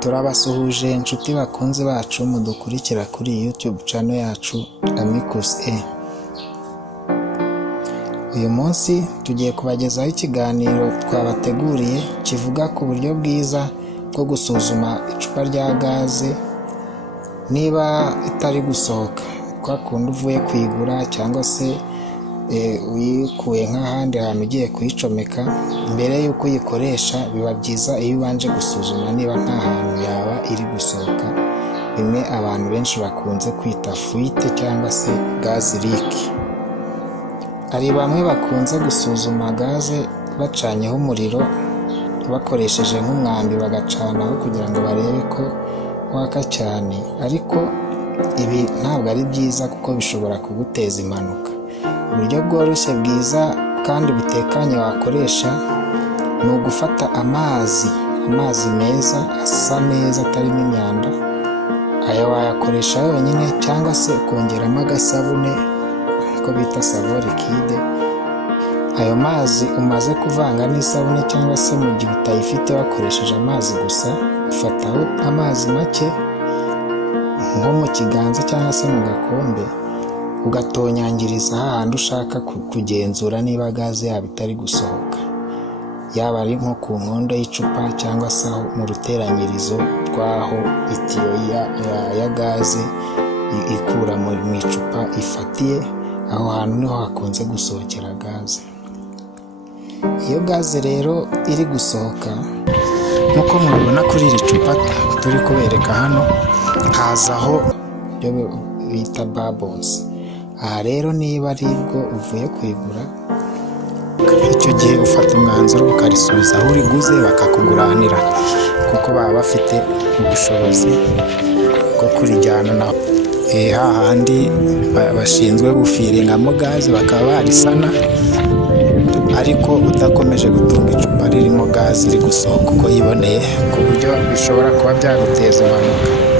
Turabasuhuje inshuti bakunzi bacu mudukurikira kuri YouTube channel yacu Amicus E. Uyu munsi tugiye kubagezaho ikiganiro twabateguriye kivuga ku buryo bwiza bwo gusuzuma icupa rya gaze niba itari gusohoka, kwa kundi uvuye kuyigura cyangwa se uyikuye nk'ahandi hantu ugiye kuyicomeka. Mbere y'uko uyikoresha biba byiza iyo ubanje gusuzuma niba nta hantu yaba iri gusohoka, bimwe abantu benshi bakunze kwita fuite cyangwa se gaze leak. Hari bamwe bakunze gusuzuma gaze bacanyeho umuriro bakoresheje nk'umwambi bagacanaho kugira ngo barebe ko waka cyane, ariko ibi ntabwo ari byiza kuko bishobora kuguteza impanuka. Uburyo bworoshye bwiza kandi butekanye wakoresha ni ugufata amazi meza asa neza atarimo imyanda. Aya wayakoresha yonyine cyangwa se ukongeramo agasabune ko bita savon liquide. Ayo mazi umaze kuvanga n'isabune cyangwa se mu gihe utayifite wakoresheje amazi gusa, ufataho amazi make nko mu kiganza cyangwa se mu gakombe, ugatonyangiriza hahandi ushaka kugenzura niba gaze yaba itari gusohoka, yaba ari nko ku nkondo y'icupa cyangwa se mu ruteranyirizo rw'aho itiyo ya gaze ikura mu icupa ifatiye. Aho hantu niho hakunze gusohokera gaze. Iyo gaze rero iri gusohoka nk'uko mubibona kuri iri cupa turi kubereka hano, hazaho ibyo bita bubbles. Aha rero niba ari bwo uvuye kuyigura, icyo gihe ufata umwanzuro ukarisubiza aho uriguze bakakuguranira, kuko baba bafite ubushobozi bwo kurijyana naho hahandi bashinzwe gufiringamo gaze bakaba barisana, ariko udakomeje gutunga icupa ririmo gaze iri gusohoka uko yiboneye, ku buryo bishobora kuba byaguteza impanuka.